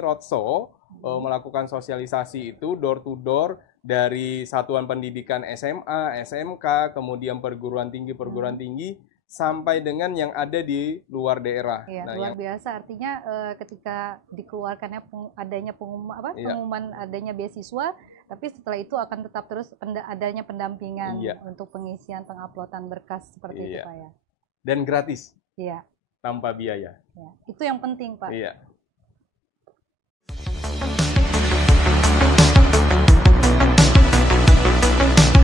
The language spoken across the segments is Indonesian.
roadshow, melakukan sosialisasi itu door to door dari satuan pendidikan SMA, SMK, kemudian perguruan tinggi sampai dengan yang ada di luar daerah. Iya, luar biasa. Artinya ketika dikeluarkannya adanya pengumuman adanya beasiswa, tapi setelah itu akan tetap terus adanya pendampingan untuk pengisian penguploadan berkas seperti itu, Pak ya. Dan gratis. Iya. Tanpa biaya. Ya. Itu yang penting, Pak. Iya.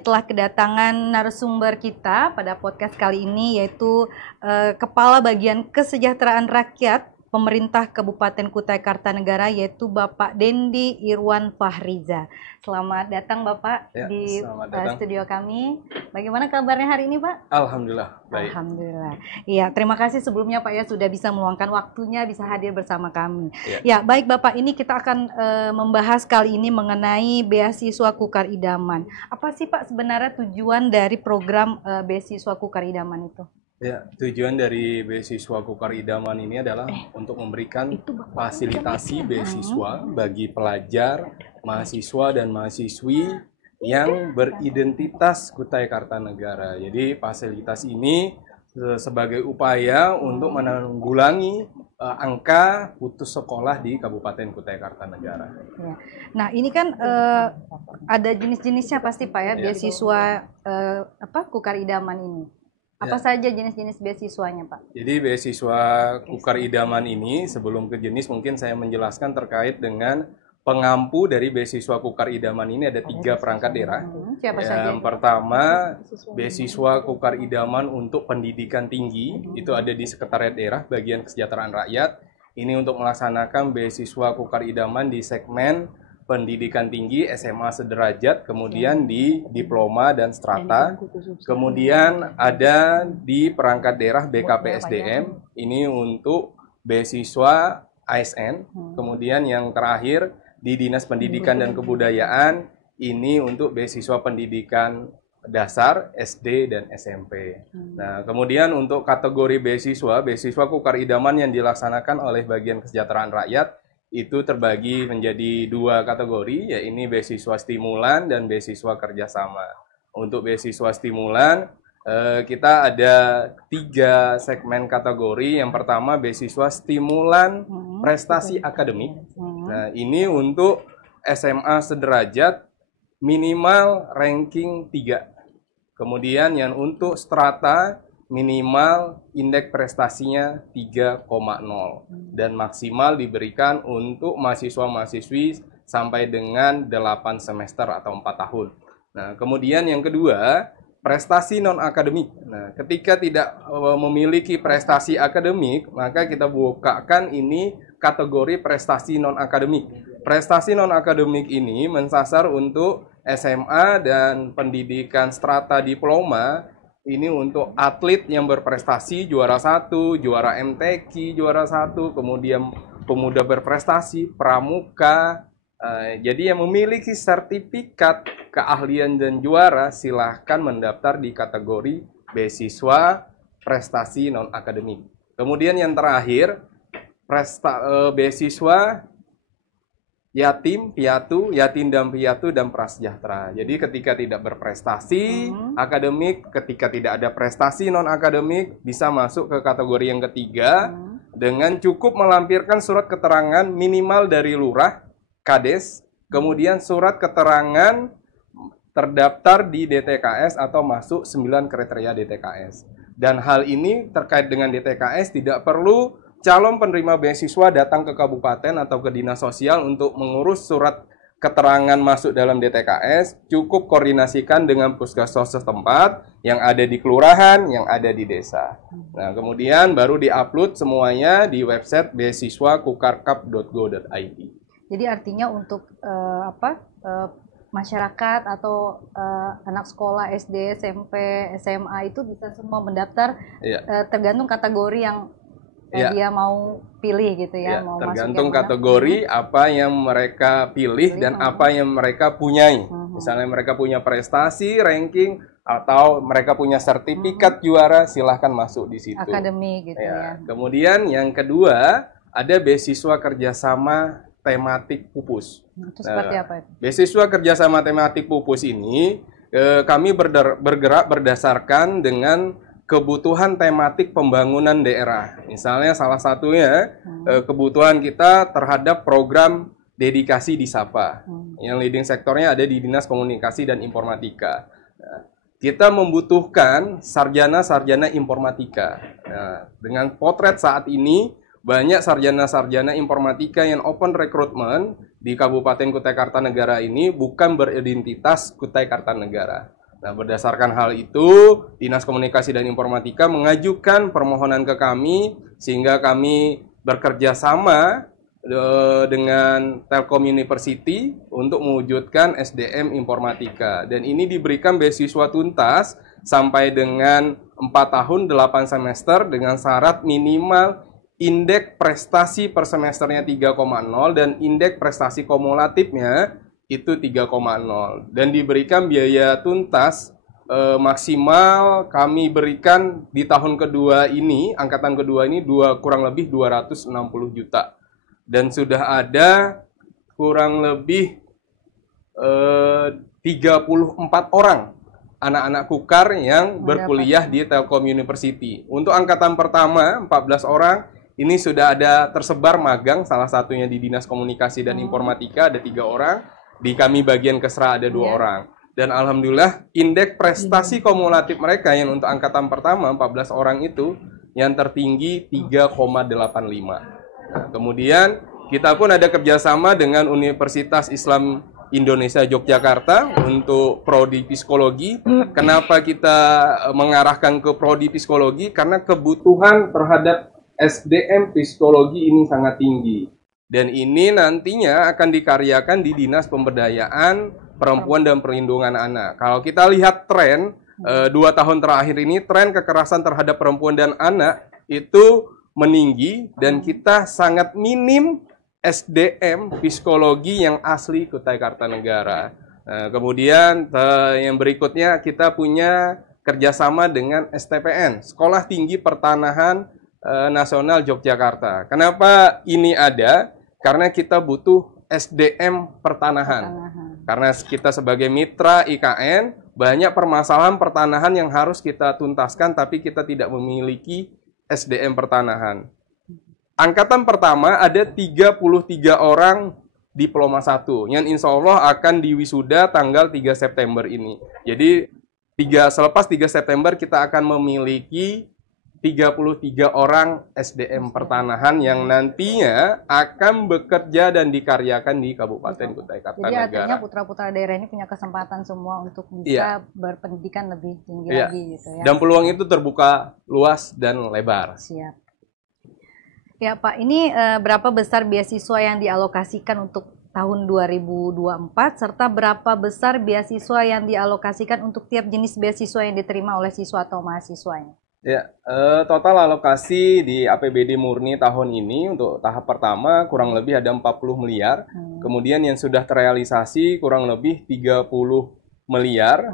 Setelah kedatangan narasumber kita pada podcast kali ini, yaitu Kepala Bagian Kesejahteraan Rakyat Pemerintah Kabupaten Kutai Kartanegara, yaitu Bapak Dendi Irwan Fahriza. Selamat datang Bapak di studio kami. Bagaimana kabarnya hari ini, Pak? Alhamdulillah, baik. Alhamdulillah. Iya, terima kasih sebelumnya Pak ya sudah bisa meluangkan waktunya, bisa hadir bersama kami. Ya, baik Bapak, ini kita akan membahas kali ini mengenai beasiswa Kukar Idaman. Apa sih Pak sebenarnya tujuan dari program beasiswa Kukar Idaman itu? Ya, tujuan dari beasiswa Kukar Idaman ini adalah untuk memberikan fasilitasi beasiswa bagi pelajar, mahasiswa dan mahasiswi yang beridentitas Kutai Kartanegara. Jadi fasilitas ini sebagai upaya untuk menanggulangi angka putus sekolah di Kabupaten Kutai Kartanegara. Ya. Nah, ini kan ada jenis-jenisnya pasti Pak ya, beasiswa Kukar Idaman ini. Apa saja jenis-jenis beasiswanya, Pak? Jadi beasiswa Kukar Idaman ini, sebelum ke jenis mungkin saya menjelaskan terkait dengan pengampu dari beasiswa Kukar Idaman ini ada 3 perangkat daerah. Siapa saja? Yang pertama, beasiswa Kukar Idaman untuk pendidikan tinggi, itu ada di Sekretariat Daerah Bagian Kesejahteraan Rakyat. Ini untuk melaksanakan beasiswa Kukar Idaman di segmen pendidikan tinggi SMA sederajat, kemudian di diploma dan strata, kemudian ada di perangkat daerah BKPSDM, ini untuk beasiswa ASN, kemudian yang terakhir di Dinas Pendidikan dan Kebudayaan, ini untuk beasiswa pendidikan dasar SD dan SMP. Nah, kemudian untuk kategori beasiswa Kukar Idaman yang dilaksanakan oleh Bagian Kesejahteraan Rakyat, itu terbagi menjadi 2 kategori, yaitu beasiswa stimulan dan beasiswa kerjasama. Untuk beasiswa stimulan, kita ada 3 segmen kategori. Yang pertama beasiswa stimulan prestasi akademik. Nah, ini untuk SMA sederajat minimal ranking 3. Kemudian yang untuk strata minimal indeks prestasinya 3,0 dan maksimal diberikan untuk mahasiswa-mahasiswi sampai dengan 8 semester atau 4 tahun. Nah, kemudian yang kedua, prestasi non-akademik. Nah, ketika tidak memiliki prestasi akademik, maka kita bukakan ini kategori prestasi non-akademik. Prestasi non-akademik ini mensasar untuk SMA dan pendidikan strata diploma. Ini untuk atlet yang berprestasi, juara 1, juara MTQ, juara 1, kemudian pemuda berprestasi, pramuka. Jadi yang memiliki sertifikat keahlian dan juara, silahkan mendaftar di kategori beasiswa prestasi non-akademik. Kemudian yang terakhir, beasiswa yatim, piatu, yatim dan piatu dan prasejahtera. Jadi ketika tidak berprestasi akademik, ketika tidak ada prestasi non-akademik, bisa masuk ke kategori yang ketiga dengan cukup melampirkan surat keterangan minimal dari lurah, kades, kemudian surat keterangan terdaftar di DTKS atau masuk 9 kriteria DTKS. Dan hal ini terkait dengan DTKS tidak perlu calon penerima beasiswa datang ke kabupaten atau ke dinas sosial untuk mengurus surat keterangan masuk dalam DTKS, cukup koordinasikan dengan puskesmas setempat yang ada di kelurahan, yang ada di desa. Nah, kemudian baru diupload semuanya di website beasiswakukarkap.go.id. Jadi artinya untuk masyarakat atau anak sekolah SD, SMP, SMA itu bisa semua mendaftar, tergantung kategori yang dia mau pilih gitu ya, mau tergantung kategori apa yang mereka pilih dan apa yang mereka punyai. Misalnya mereka punya prestasi, ranking, atau mereka punya sertifikat juara, silahkan masuk di situ. Akademi gitu ya. Kemudian yang kedua, ada beasiswa kerjasama tematik pupus. Itu seperti apa itu? Beasiswa kerjasama tematik pupus ini kami bergerak berdasarkan dengan kebutuhan tematik pembangunan daerah. Misalnya salah satunya kebutuhan kita terhadap program dedikasi di Sapa. Yang leading sektornya ada di Dinas Komunikasi dan Informatika. Kita membutuhkan sarjana-sarjana informatika. Nah, dengan potret saat ini, banyak sarjana-sarjana informatika yang open recruitment di Kabupaten Kutai Kartanegara ini bukan beridentitas Kutai Kartanegara. Nah, berdasarkan hal itu, Dinas Komunikasi dan Informatika mengajukan permohonan ke kami, sehingga kami bekerja sama dengan Telkom University untuk mewujudkan SDM Informatika. Dan ini diberikan beasiswa tuntas sampai dengan 4 tahun 8 semester dengan syarat minimal indeks prestasi per semesternya 3,0 dan indeks prestasi kumulatifnya itu 3,0. Dan diberikan biaya tuntas maksimal kami berikan di tahun kedua ini, angkatan kedua ini kurang lebih 260 juta. Dan sudah ada kurang lebih 34 orang anak-anak Kukar yang berkuliah di Telkom University. Untuk angkatan pertama 14 orang, ini sudah ada tersebar magang, salah satunya di Dinas Komunikasi dan Informatika ada 3 orang, di kami bagian Kesra ada 2 orang. Dan alhamdulillah indeks prestasi kumulatif mereka yang untuk angkatan pertama 14 orang itu yang tertinggi 3,85. Nah, kemudian kita pun ada kerjasama dengan Universitas Islam Indonesia Yogyakarta untuk prodi psikologi. Kenapa kita mengarahkan ke prodi psikologi? Karena kebutuhan terhadap SDM psikologi ini sangat tinggi. Dan ini nantinya akan dikaryakan di Dinas Pemberdayaan Perempuan dan Perlindungan Anak. Kalau kita lihat tren 2 tahun terakhir ini, tren kekerasan terhadap perempuan dan anak itu meninggi dan kita sangat minim SDM psikologi yang asli Kutai Kartanegara. Kemudian yang berikutnya kita punya kerjasama dengan STPN, Sekolah Tinggi Pertanahan Nasional Yogyakarta. Kenapa ini ada? Karena kita butuh SDM pertanahan. Karena kita sebagai mitra IKN, banyak permasalahan pertanahan yang harus kita tuntaskan, tapi kita tidak memiliki SDM pertanahan. Angkatan pertama ada 33 orang diploma 1, yang insya Allah akan diwisuda tanggal 3 September ini. Jadi selepas 3 September kita akan memiliki 33 orang SDM pertanahan yang nantinya akan bekerja dan dikaryakan di Kabupaten Kutai Kartanegara. Jadi artinya putra-putra daerah ini punya kesempatan semua untuk bisa berpendidikan lebih tinggi lagi gitu ya. Dan peluang itu terbuka luas dan lebar. Siap. Ya Pak, ini berapa besar beasiswa yang dialokasikan untuk tahun 2024 serta berapa besar beasiswa yang dialokasikan untuk tiap jenis beasiswa yang diterima oleh siswa atau mahasiswanya? Ya, total alokasi di APBD murni tahun ini untuk tahap pertama kurang lebih ada 40 miliar. Kemudian yang sudah terrealisasi kurang lebih 30 miliar.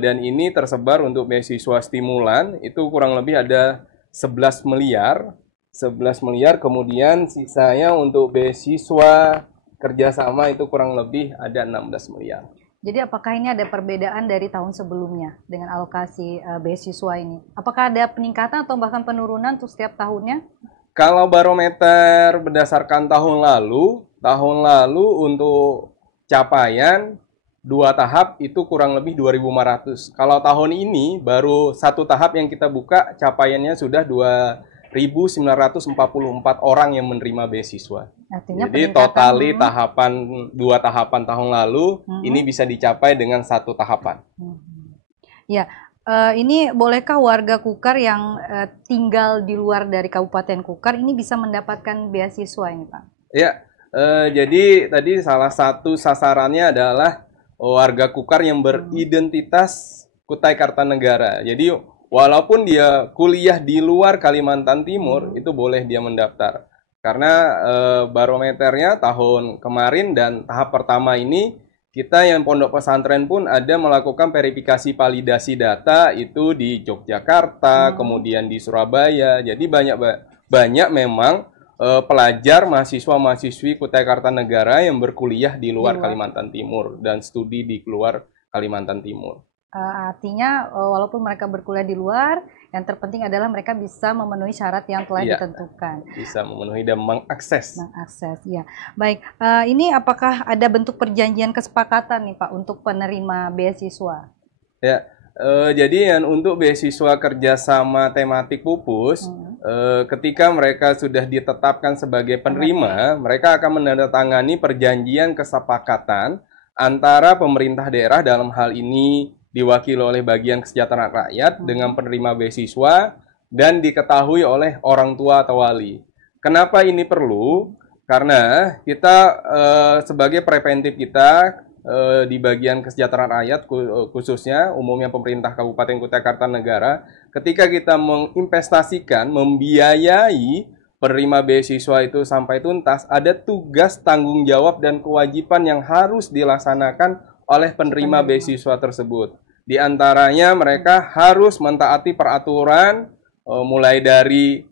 Dan ini tersebar untuk beasiswa stimulan itu kurang lebih ada 11 miliar. 11 miliar, kemudian sisanya untuk beasiswa kerjasama itu kurang lebih ada 16 miliar. Jadi apakah ini ada perbedaan dari tahun sebelumnya dengan alokasi beasiswa ini? Apakah ada peningkatan atau bahkan penurunan untuk setiap tahunnya? Kalau barometer berdasarkan tahun lalu untuk capaian 2 tahap itu kurang lebih 2.500. Kalau tahun ini baru 1 tahap yang kita buka capaiannya sudah 2.944 orang yang menerima beasiswa. Artinya jadi totali dua tahapan tahun lalu ini bisa dicapai dengan 1 tahapan. Ya, ini bolehkah warga Kukar yang tinggal di luar dari Kabupaten Kukar ini bisa mendapatkan beasiswa ini, Pak? Ya, jadi tadi salah satu sasarannya adalah warga Kukar yang beridentitas Kutai Kartanegara. Jadi walaupun dia kuliah di luar Kalimantan Timur, itu boleh dia mendaftar. Karena barometernya tahun kemarin dan tahap pertama ini, kita yang pondok pesantren pun ada melakukan verifikasi validasi data itu di Yogyakarta, kemudian di Surabaya. Jadi banyak memang pelajar, mahasiswa-mahasiswi Kutai Kartanegara yang berkuliah di luar Kalimantan Timur dan studi di luar Kalimantan Timur. Artinya walaupun mereka berkuliah di luar, yang terpenting adalah mereka bisa memenuhi syarat yang telah ditentukan. Bisa memenuhi dan mengakses. Ya. Baik, ini apakah ada bentuk perjanjian kesepakatan nih Pak untuk penerima beasiswa? Ya, jadi yang untuk beasiswa kerjasama tematik pupus, ketika mereka sudah ditetapkan sebagai penerima, mereka akan menandatangani perjanjian kesepakatan antara pemerintah daerah, dalam hal ini diwakili oleh Bagian Kesejahteraan Rakyat dengan penerima beasiswa dan diketahui oleh orang tua atau wali. Kenapa ini perlu? Karena kita sebagai preventif kita di Bagian Kesejahteraan Rakyat khususnya umumnya pemerintah Kabupaten Kutai Kartanegara, ketika kita menginvestasikan, membiayai penerima beasiswa itu sampai tuntas, ada tugas, tanggung jawab, dan kewajiban yang harus dilaksanakan oleh penerima beasiswa tersebut. Di antaranya mereka harus mentaati peraturan mulai dari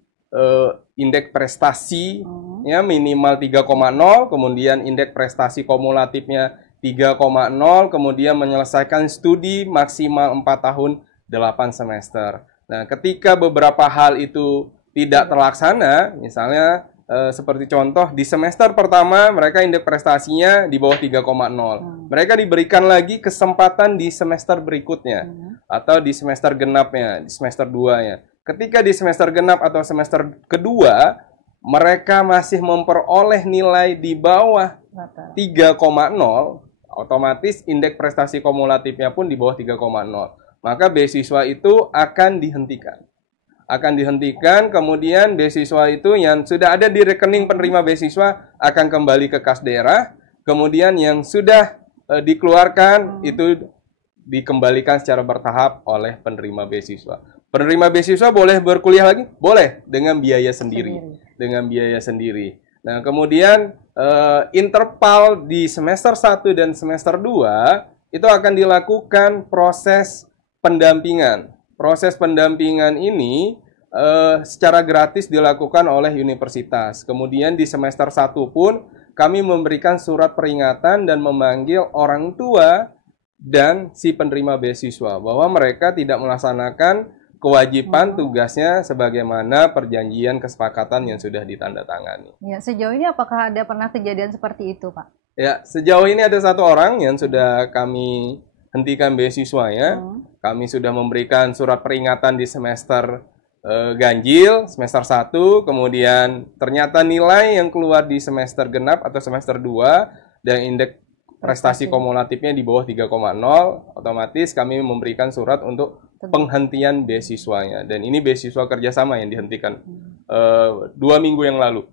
indeks prestasi ya minimal 3,0, kemudian indeks prestasi kumulatifnya 3,0, kemudian menyelesaikan studi maksimal 4 tahun 8 semester. Nah, ketika beberapa hal itu tidak terlaksana, misalnya seperti contoh di semester pertama mereka indeks prestasinya di bawah 3,0. Mereka diberikan lagi kesempatan di semester berikutnya atau di semester genapnya, di semester 2-nya. Ketika di semester genap atau semester kedua mereka masih memperoleh nilai di bawah 3,0, otomatis indeks prestasi kumulatifnya pun di bawah 3,0. Maka beasiswa itu akan dihentikan. Kemudian beasiswa itu yang sudah ada di rekening penerima beasiswa akan kembali ke kas daerah, kemudian yang sudah dikeluarkan itu dikembalikan secara bertahap oleh penerima beasiswa. Penerima beasiswa boleh berkuliah lagi? Boleh, dengan biaya sendiri. Nah, kemudian interval di semester 1 dan semester 2 itu akan dilakukan proses pendampingan. Proses pendampingan ini secara gratis dilakukan oleh universitas. Kemudian di semester 1 pun kami memberikan surat peringatan dan memanggil orang tua dan si penerima beasiswa bahwa mereka tidak melaksanakan kewajiban tugasnya sebagaimana perjanjian kesepakatan yang sudah ditandatangani. Ya, sejauh ini apakah ada pernah kejadian seperti itu, Pak? Ya, sejauh ini ada 1 orang yang sudah kami hentikan beasiswanya. Kami sudah memberikan surat peringatan di semester ganjil, semester 1, kemudian ternyata nilai yang keluar di semester genap atau semester 2 dan indeks prestasi kumulatifnya di bawah 3,0, otomatis kami memberikan surat untuk penghentian beasiswanya. Dan ini beasiswa kerjasama yang dihentikan 2 minggu yang lalu.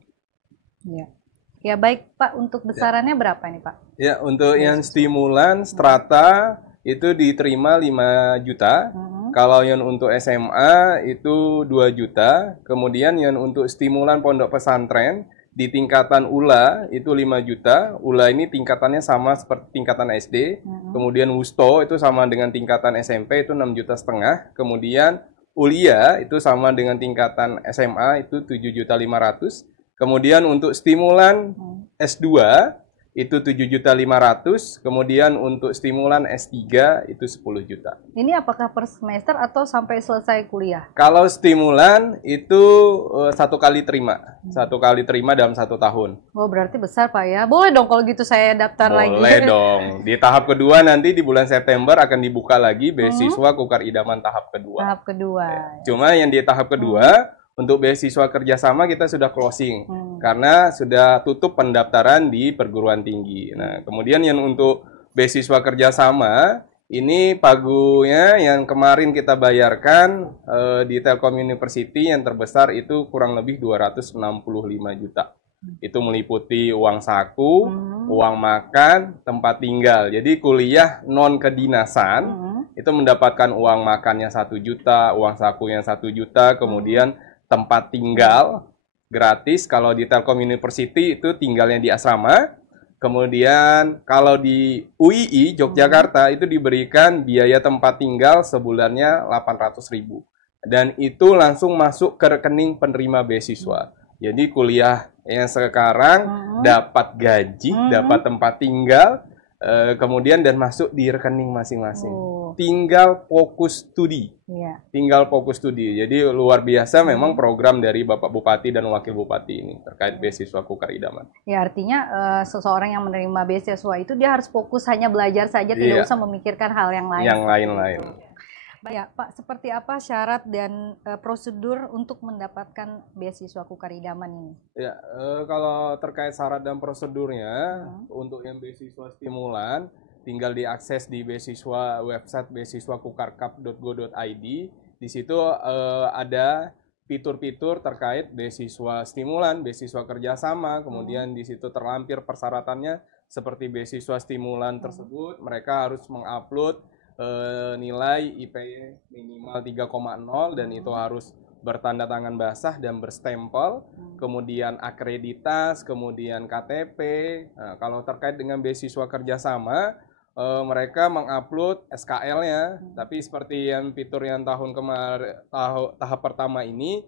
Ya baik Pak, untuk besarannya berapa nih Pak? Ya, untuk yang stimulan strata itu diterima 5 juta. Kalau yang untuk SMA itu 2 juta. Kemudian yang untuk stimulan pondok pesantren di tingkatan ULA itu 5 juta. ULA ini tingkatannya sama seperti tingkatan SD. Kemudian WUSTO itu sama dengan tingkatan SMP itu 6,5 juta. Kemudian ULIA itu sama dengan tingkatan SMA itu 7,5 juta. Kemudian untuk stimulan S2 itu 7,5 juta. Kemudian untuk stimulan S3 itu 10 juta. Ini apakah per semester atau sampai selesai kuliah? Kalau stimulan itu 1 kali terima. 1 kali terima dalam 1 tahun. Oh, berarti besar Pak ya. Boleh dong kalau gitu saya daftar lagi. Boleh dong. Di tahap kedua nanti di bulan September akan dibuka lagi beasiswa Kukar Idaman tahap kedua. Tahap kedua. Ya. Cuma yang di tahap kedua untuk beasiswa kerjasama kita sudah closing karena sudah tutup pendaftaran di perguruan tinggi. Nah, kemudian yang untuk beasiswa kerjasama ini pagunya yang kemarin kita bayarkan di Telkom University yang terbesar itu kurang lebih 265 juta. Itu meliputi uang saku, uang makan, tempat tinggal. Jadi kuliah non kedinasan itu mendapatkan uang makannya 1 juta, uang sakunya 1 juta, kemudian tempat tinggal gratis. Kalau di Telkom University itu tinggalnya di asrama. Kemudian kalau di UII Yogyakarta itu diberikan biaya tempat tinggal sebulannya 800.000. Dan itu langsung masuk ke rekening penerima beasiswa. Jadi kuliah yang sekarang dapat gaji, dapat tempat tinggal, kemudian dan masuk di rekening masing-masing. Tinggal fokus studi. Tinggal fokus studi. Jadi luar biasa memang program dari Bapak Bupati dan Wakil Bupati ini terkait beasiswa Kukar Idaman. Ya, artinya seseorang yang menerima beasiswa itu dia harus fokus hanya belajar saja, tidak usah memikirkan hal yang lain. Yang lain-lain. Ya, Pak, seperti apa syarat dan prosedur untuk mendapatkan beasiswa Kukar Idaman ini? Ya, kalau terkait syarat dan prosedurnya, untuk yang beasiswa stimulan, tinggal diakses di beasiswa website beasiswakukarkap.go.id. Di situ ada fitur-fitur terkait beasiswa stimulan, beasiswa kerjasama, kemudian di situ terlampir persyaratannya seperti beasiswa stimulan tersebut, mereka harus mengupload nilai IP minimal 3,0 dan itu harus bertanda tangan basah dan berstempel, kemudian akreditas, kemudian KTP. Nah, kalau terkait dengan beasiswa kerjasama, mereka mengupload SKL-nya, tapi seperti yang fitur yang tahun kemarin tahap pertama ini,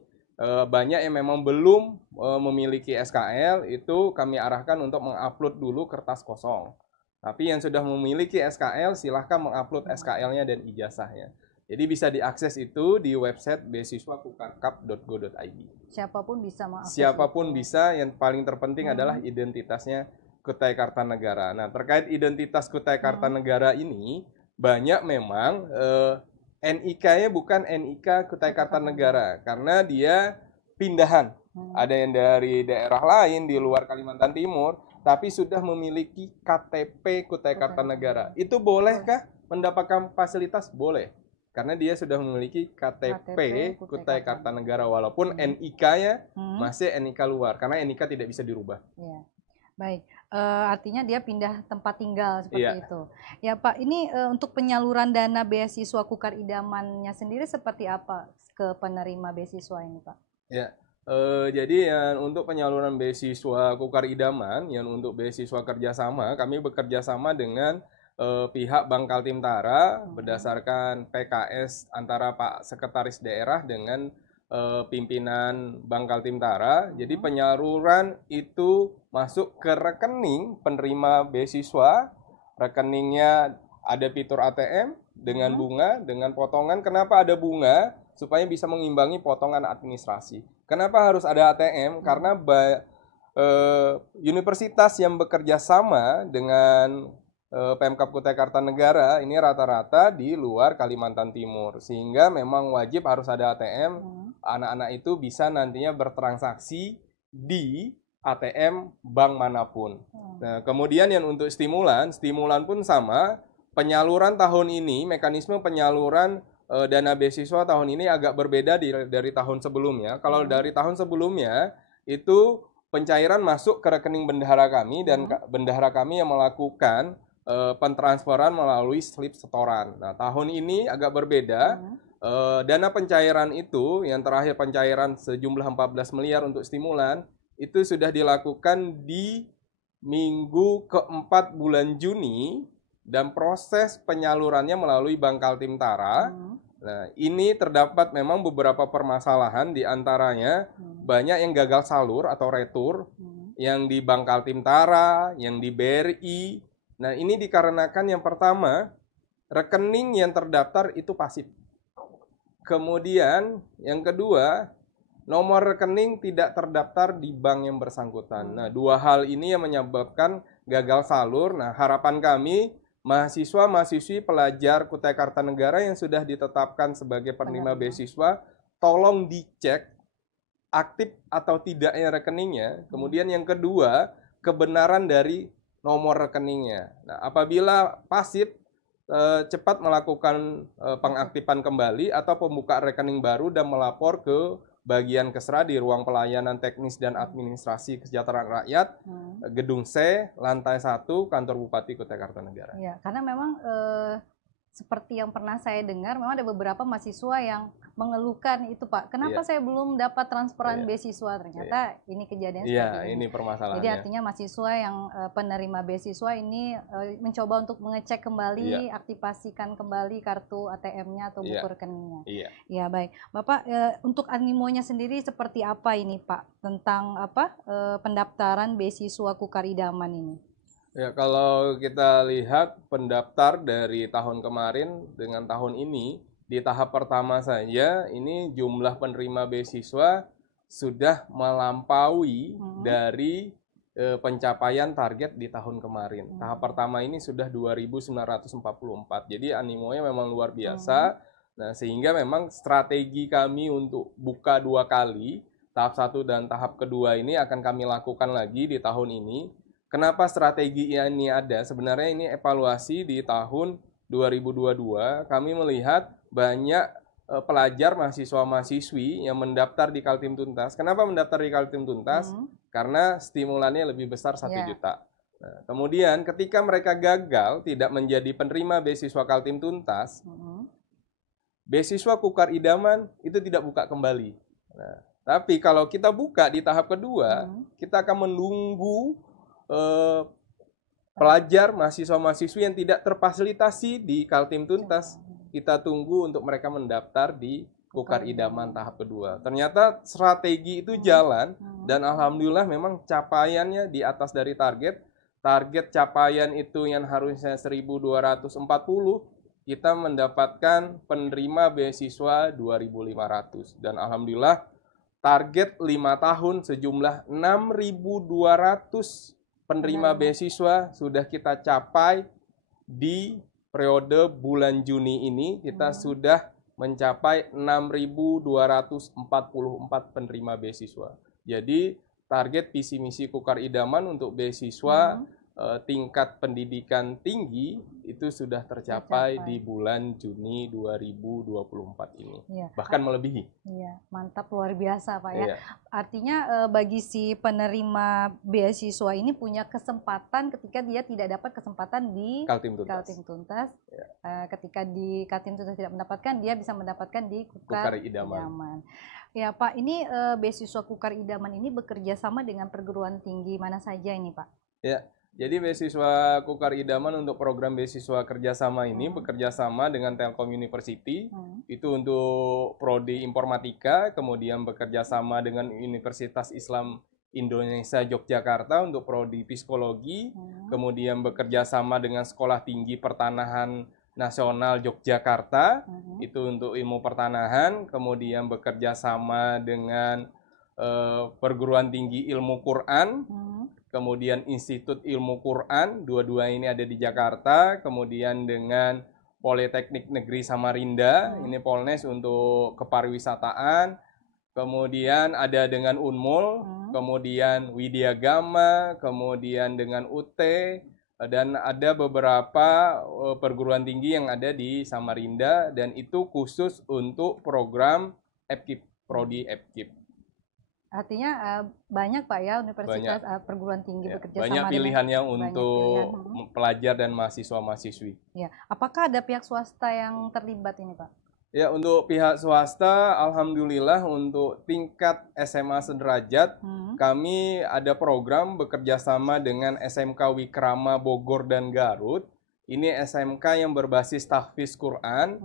banyak yang memang belum memiliki SKL, itu kami arahkan untuk mengupload dulu kertas kosong. Tapi yang sudah memiliki SKL, silahkan mengupload SKL-nya dan ijazahnya. Jadi bisa diakses itu di website beasiswakukarkap.go.id. Siapapun bisa mengakses. Siapapun bisa, yang paling terpenting adalah identitasnya Kutai Kartanegara. Nah, terkait identitas Kutai Kartanegara ini, banyak memang NIK-nya bukan NIK Kutai Kartanegara, karena dia pindahan. Ada yang dari daerah lain di luar Kalimantan Timur, tapi sudah memiliki KTP Kutai Kartanegara. Itu bolehkah mendapatkan fasilitas? Boleh. Karena dia sudah memiliki KTP Kutai Kartanegara, walaupun NIK-nya masih NIK luar, karena NIK tidak bisa dirubah. Ya. Baik, artinya dia pindah tempat tinggal seperti itu. Ya Pak, ini untuk penyaluran dana beasiswa Kukar Idamannya sendiri seperti apa ke penerima beasiswa ini Pak? Ya. Jadi yang untuk penyaluran beasiswa Kukar Idaman, yang untuk beasiswa kerjasama, kami bekerja sama dengan pihak Bank Kaltim-Tara berdasarkan PKS antara Pak Sekretaris Daerah dengan pimpinan Bank Kaltim-Tara. Jadi penyaluran itu masuk ke rekening penerima beasiswa, rekeningnya ada fitur ATM dengan bunga, dengan potongan. Kenapa ada bunga? Supaya bisa mengimbangi potongan administrasi. Kenapa harus ada ATM? Karena universitas yang bekerja sama dengan Pemkab Kutai Kartanegara ini rata-rata di luar Kalimantan Timur, sehingga memang wajib harus ada ATM. Anak-anak itu bisa nantinya bertransaksi di ATM bank manapun. Nah, kemudian yang untuk stimulan pun sama. Penyaluran tahun ini, mekanisme penyaluran dana beasiswa tahun ini agak berbeda dari tahun sebelumnya. Kalau dari tahun sebelumnya itu pencairan masuk ke rekening bendahara kami dan bendahara kami yang melakukan pentransferan melalui slip setoran. Nah, tahun ini agak berbeda. Dana pencairan itu yang terakhir pencairan sejumlah 14 miliar untuk stimulan itu sudah dilakukan di minggu keempat bulan Juni dan proses penyalurannya melalui Bank Kaltim-Tara. Nah, ini terdapat memang beberapa permasalahan, di antaranya banyak yang gagal salur atau retur, yang di Bank Kaltim-Tara, yang di BRI. Nah, ini dikarenakan yang pertama, rekening yang terdaftar itu pasif. Kemudian yang kedua, nomor rekening tidak terdaftar di bank yang bersangkutan. Nah, dua hal ini yang menyebabkan gagal salur. Nah, harapan kami mahasiswa-mahasiswi pelajar Kutai Kartanegara yang sudah ditetapkan sebagai penerima beasiswa, tolong dicek aktif atau tidaknya rekeningnya. Kemudian yang kedua, kebenaran dari nomor rekeningnya. Nah, apabila pasif, cepat melakukan pengaktifan kembali atau pembukaan rekening baru dan melapor ke bagian Kesra di ruang pelayanan teknis dan administrasi kesejahteraan rakyat, gedung C, lantai 1, kantor Bupati Kutai Kartanegara. Ya, karena memang seperti yang pernah saya dengar, memang ada beberapa mahasiswa yang mengeluhkan itu Pak, kenapa saya belum dapat transferan beasiswa? Ternyata ini kejadian seperti ini permasalahannya. Jadi artinya mahasiswa yang penerima beasiswa ini mencoba untuk mengecek kembali, aktifasikan kembali kartu ATM-nya atau buku rekeningnya. Ya baik, Bapak untuk animonya sendiri seperti apa ini Pak tentang pendaftaran beasiswa Kukar Idaman ini? Ya, kalau kita lihat pendaftar dari tahun kemarin dengan tahun ini, di tahap pertama saja, ini jumlah penerima beasiswa sudah melampaui dari pencapaian target di tahun kemarin. Tahap pertama ini sudah 2.944, jadi animonya memang luar biasa. Nah, sehingga memang strategi kami untuk buka 2 kali, tahap 1 dan tahap kedua ini akan kami lakukan lagi di tahun ini. Kenapa strategi ini ada? Sebenarnya ini evaluasi di tahun 2022. Kami melihat banyak pelajar, mahasiswa-mahasiswi yang mendaftar di Kaltim Tuntas. Kenapa mendaftar di Kaltim Tuntas? Karena stimulannya lebih besar 1 juta. Nah, kemudian ketika mereka gagal tidak menjadi penerima beasiswa Kaltim Tuntas, beasiswa Kukar Idaman itu tidak buka kembali. Nah, tapi kalau kita buka di tahap kedua, kita akan menunggu pelajar, mahasiswa-mahasiswi yang tidak terfasilitasi di Kaltim Tuntas. Kita tunggu untuk mereka mendaftar di Kukar Idaman tahap kedua. Ternyata strategi itu jalan dan alhamdulillah memang capaiannya di atas dari target. Target capaian itu yang harusnya 1.240, kita mendapatkan penerima beasiswa 2.500. Dan alhamdulillah target 5 tahun sejumlah 6.200 penerima beasiswa sudah kita capai. Di periode bulan Juni ini kita sudah mencapai 6.244 penerima beasiswa. Jadi target visi misi Kukar Idaman untuk beasiswa tingkat pendidikan tinggi itu sudah tercapai di bulan Juni 2024 ini. Bahkan melebihi. Iya, mantap, luar biasa Pak ya. Artinya bagi si penerima beasiswa ini punya kesempatan ketika dia tidak dapat kesempatan di Kaltim Tuntas. Ketika di Kaltim Tuntas tidak mendapatkan, dia bisa mendapatkan di Kukar Idaman. Ya Pak, ini beasiswa Kukar Idaman ini bekerja sama dengan perguruan tinggi mana saja ini Pak? Ya. Jadi beasiswa Kukar Idaman untuk program beasiswa kerjasama ini bekerja sama dengan Telkom University, itu untuk prodi informatika, kemudian bekerja sama dengan Universitas Islam Indonesia Yogyakarta untuk prodi psikologi, kemudian bekerja sama dengan Sekolah Tinggi Pertanahan Nasional Yogyakarta, itu untuk ilmu pertanahan, kemudian bekerja sama dengan Perguruan Tinggi Ilmu Quran, kemudian Institut Ilmu Quran, dua-dua ini ada di Jakarta, kemudian dengan Politeknik Negeri Samarinda, ini Polnes untuk kepariwisataan, kemudian ada dengan Unmul, kemudian Widya Gama, kemudian dengan UT, dan ada beberapa perguruan tinggi yang ada di Samarinda, dan itu khusus untuk program EPKIP, prodi EPKIP. Artinya banyak Pak ya universitas perguruan tinggi bekerja banyak sama pilihannya untuk pelajar dan mahasiswa-mahasiswi. Ya, apakah ada pihak swasta yang terlibat ini Pak? Ya, untuk pihak swasta, alhamdulillah untuk tingkat SMA sederajat, kami ada program bekerja sama dengan SMK Wikrama Bogor dan Garut. Ini SMK yang berbasis tahfiz Quran,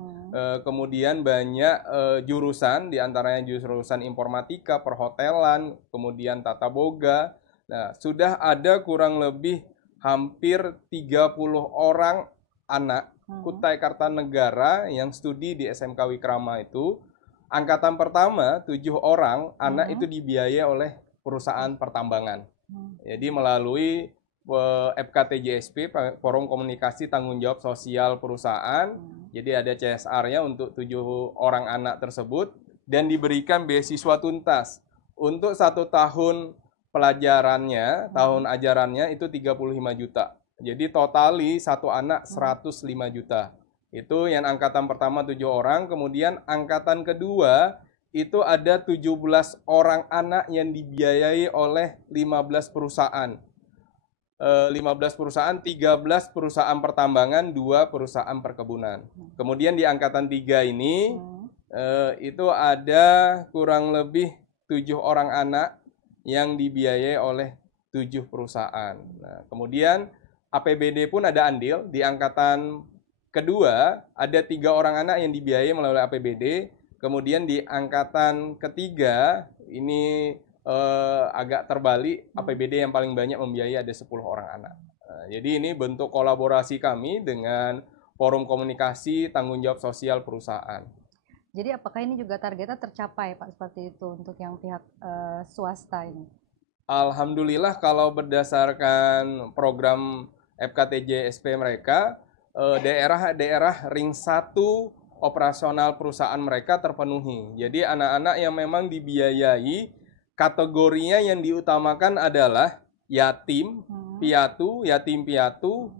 kemudian banyak jurusan, diantaranya jurusan informatika, perhotelan, kemudian tata boga. Nah, sudah ada kurang lebih hampir 30 orang anak Kutai Kartanegara yang studi di SMK Wikrama itu. Angkatan pertama 7 orang anak itu dibiayai oleh perusahaan pertambangan. Jadi melalui FKTJSP, Forum Komunikasi Tanggung Jawab Sosial Perusahaan. Jadi ada CSR-nya untuk 7 orang anak tersebut dan diberikan beasiswa tuntas. Untuk 1 tahun pelajarannya, tahun ajarannya itu 35 juta. Jadi totali 1 anak 105 juta. Itu yang angkatan pertama 7 orang, kemudian angkatan kedua itu ada 17 orang anak yang dibiayai oleh 15 perusahaan. 15 perusahaan, 13 perusahaan pertambangan, 2 perusahaan perkebunan. Kemudian di angkatan 3 ini itu ada kurang lebih 7 orang anak yang dibiayai oleh 7 perusahaan. Nah, kemudian APBD pun ada andil. Di angkatan kedua ada 3 orang anak yang dibiayai melalui APBD. Kemudian di angkatan ketiga ini agak terbalik, APBD yang paling banyak membiayai ada 10 orang anak. Nah, jadi ini bentuk kolaborasi kami dengan Forum Komunikasi Tanggung Jawab Sosial Perusahaan. Jadi apakah ini juga targetnya tercapai Pak seperti itu untuk yang pihak swasta ini? Alhamdulillah kalau berdasarkan program FKTJ-SP mereka, daerah-daerah ring 1 operasional perusahaan mereka terpenuhi. Jadi anak-anak yang memang dibiayai, kategorinya yang diutamakan adalah yatim piatu,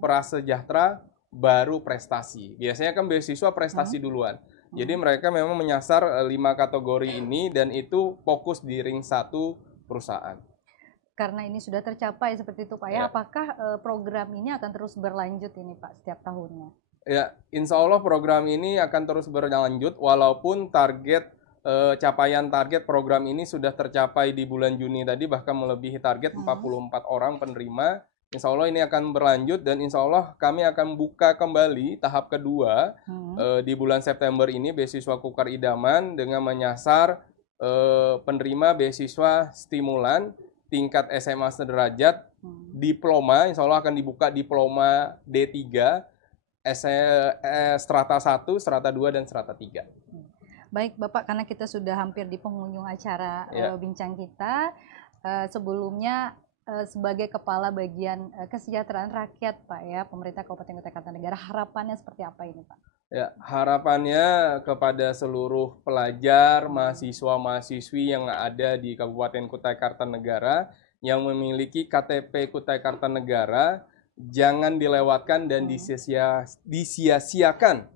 prasejahtera, baru prestasi. Biasanya kan beasiswa prestasi duluan. Jadi mereka memang menyasar 5 kategori ini dan itu fokus di ring 1 perusahaan. Karena ini sudah tercapai seperti itu Pak ya, apakah program ini akan terus berlanjut ini Pak setiap tahunnya? Ya, insya Allah program ini akan terus berlanjut walaupun capaian target program ini sudah tercapai di bulan Juni tadi, bahkan melebihi target 44 orang penerima. Insya Allah ini akan berlanjut dan insya Allah kami akan buka kembali tahap kedua di bulan September ini beasiswa Kukar Idaman dengan menyasar penerima beasiswa stimulan tingkat SMA sederajat, diploma, insya Allah akan dibuka diploma D3, strata 1, strata 2, dan strata 3. Baik Bapak, karena kita sudah hampir di penghujung acara bincang kita, sebelumnya sebagai Kepala Bagian Kesejahteraan Rakyat Pak ya, Pemerintah Kabupaten Kutai Kartanegara, harapannya seperti apa ini Pak? Ya, harapannya kepada seluruh pelajar, mahasiswa-mahasiswi yang ada di Kabupaten Kutai Kartanegara yang memiliki KTP Kutai Kartanegara, jangan dilewatkan dan disia-siakan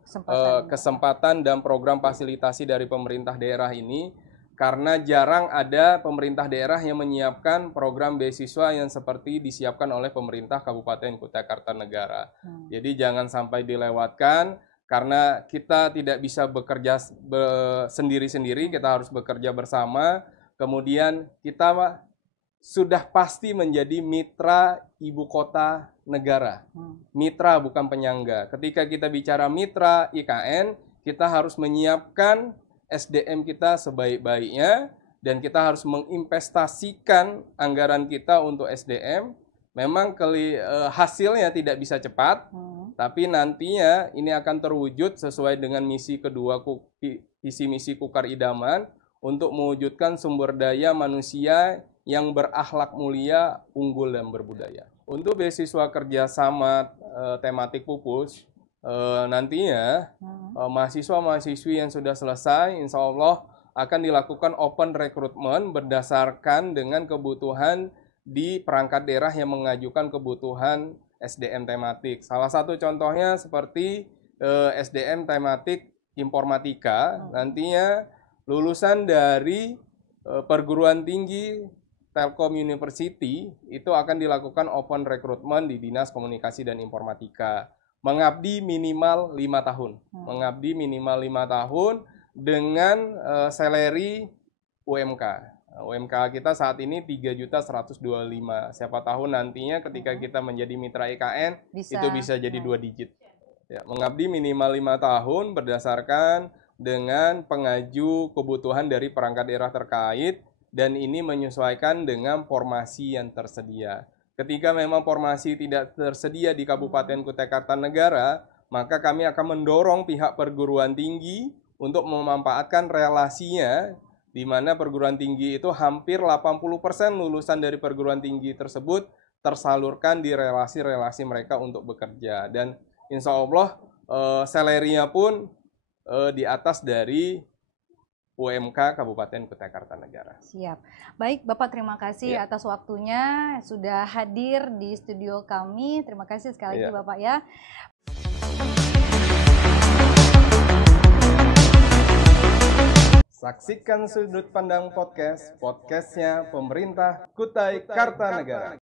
kesempatan dan program fasilitasi dari pemerintah daerah ini, karena jarang ada pemerintah daerah yang menyiapkan program beasiswa yang seperti disiapkan oleh pemerintah Kabupaten Kutai Kartanegara. Jadi jangan sampai dilewatkan, karena kita tidak bisa bekerja sendiri-sendiri, kita harus bekerja bersama. Kemudian kita sudah pasti menjadi mitra ibu kota negara. Mitra bukan penyangga. Ketika kita bicara mitra IKN, kita harus menyiapkan SDM kita sebaik-baiknya dan kita harus menginvestasikan anggaran kita untuk SDM. Memang hasilnya tidak bisa cepat, tapi nantinya ini akan terwujud sesuai dengan misi kedua, visi misi Kukar Idaman untuk mewujudkan sumber daya manusia yang berakhlak mulia, unggul, dan berbudaya. Untuk beasiswa kerjasama tematik pupus, nantinya mahasiswa-mahasiswi yang sudah selesai, insya Allah akan dilakukan open recruitment berdasarkan dengan kebutuhan di perangkat daerah yang mengajukan kebutuhan SDM tematik. Salah satu contohnya seperti SDM tematik informatika, nantinya lulusan dari perguruan tinggi Telkom University itu akan dilakukan open recruitment di Dinas Komunikasi dan Informatika. Mengabdi minimal 5 tahun. Mengabdi minimal 5 tahun dengan salary UMK. UMK kita saat ini 3.125.000. Siapa tahu nantinya ketika kita menjadi mitra IKN itu bisa jadi 2 digit. Ya, mengabdi minimal 5 tahun berdasarkan dengan pengaju kebutuhan dari perangkat daerah terkait, dan ini menyesuaikan dengan formasi yang tersedia. Ketika memang formasi tidak tersedia di Kabupaten Kutai Kartanegara, maka kami akan mendorong pihak perguruan tinggi untuk memanfaatkan relasinya, di mana perguruan tinggi itu hampir 80% lulusan dari perguruan tinggi tersebut tersalurkan di relasi-relasi mereka untuk bekerja. Dan insya Allah salary-nya pun di atas dari UMK Kabupaten Kutai Kartanegara. Siap. Baik, Bapak, terima kasih atas waktunya sudah hadir di studio kami. Terima kasih sekali lagi Bapak ya. Saksikan Sudut Pandang Podcast, podcastnya pemerintah Kutai Kartanegara.